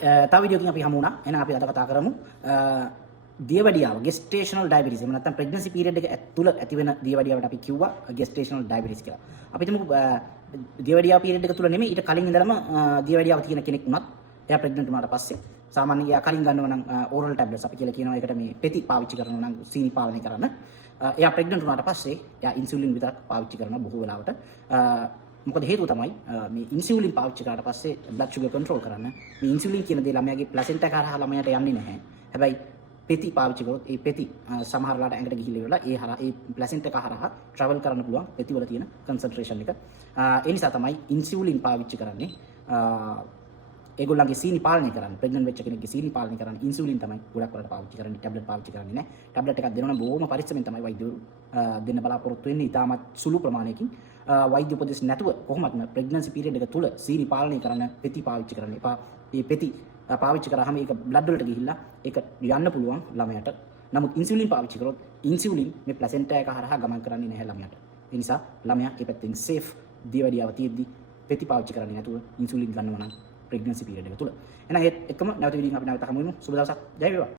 තව වීඩියෝකින් අපි හමු වුණා. එහෙනම් අපි අද කතා කරමු දියවැඩියාව gestational diabetes. එහෙම නැත්නම් pregnancy period එක ඇතුළ ඇති වෙන දියවැඩියාවට අපි කිව්වා gestational diabetes කියලා. අපි හිතමු දියවැඩියාව period එක තුළ නෙමෙයි ඊට කලින් ඉඳලම දියවැඩියාව තියෙන කෙනෙක් වුණත් එයා pregnant වුණාට පස්සේ සාමාන්‍යයෙන් එයා කලින් ගන්නවා නම් oral tablets අපි කියලා කියනවා. ඒකට මේ පෙති පාවිච්චි කරනවා නම් සීනි පාලනය කරන්න. එයා pregnant වුණාට පස්සේ එයා insulin විතරක් පාවිච්චි කරනවා බොහෝ වෙලාවට. මොකද හේතුව තමයි මේ ඉන්සියුලින් පාවිච්චි කරාට පස්සේ බ්ලඩ් ෂුගර් කන්ට්‍රෝල් කරන්න මේ ඉන්සියුලින් කියන දේ ළමයාගේ ප්ලැසෙන්ටා කරහා ළමයාට යන්නේ නැහැ. හැබැයි පෙති පාවිච්චි කරොත් ඒ පෙති සමහර වෙලාවට ඇඟට ගිහිල්ලා ඉවරලා ඒ හරහා ඒ ප්ලැසෙන්ටා එක හරහා ට්‍රැවල් කරන්න පුළුවන් පෙති වල තියෙන කන්සන්ට්‍රේෂන් එක. ඒ නිසා තමයි ඉන්සියුලින් පාවිච්චි කරන්නේ. ඒගොල්ලන්ගේ සීනි පාලනය කරන්න ප්‍රෙග්නන්ට් වෙච්ච කෙනෙක්ගේ සීනි පාලනය කරන්න ඉන්සියුලින් තමයි ගොඩක් වෙලාවට පාවිච්චි කරන්නේ. ටැබ්ලට් පාවිච්චි කරන්නේ නැහැ. ටැබ්ලට් එකක් දෙනවනම් බොහොම පරිස්සමෙන් තමයි වෛද්‍යවරු දෙන්න බලාපොරොත්තු වෙන්නේ. ඉතාමත් සුළු ප්‍රමාණයකින් වෛද්‍ය උපදෙස් නැතුව කොහොමත්ම ප්‍රෙග්නන්සි පීරියඩ් එක තුල සීනි පාලනය කරන්න පෙති පාවිච්චි කරන්න එපා. මේ පෙති පාවිච්චි කරාම ඒක බ්ලඩ් වලට ගිහිල්ලා ඒක යන්න පුළුවන් ළමයාට. නමුත් ඉන්සියුලින් පාවිච්චි කරොත් ඉන්සියුලින් මේ ප්ලැසෙන්ටා එක හරහා ගමන් කරන්නේ නැහැ ළමයාට. ඒ නිසා ළමයා ඒ පැත්තෙන් සේෆ් දියවැඩියාව තියෙද්දි පෙති පාවිච්චි කරන්නේ නැතුව ඉන්සියුලින් ගන්නවා නම් ප්‍රෙග්නන්සි පීරියඩ් එක තුල. එහෙනම් ඒත් එක්කම නැවත වීඩියෝ එක අපි නැවත හමු වෙමු. සුබ දවසක්. ජය වේවා.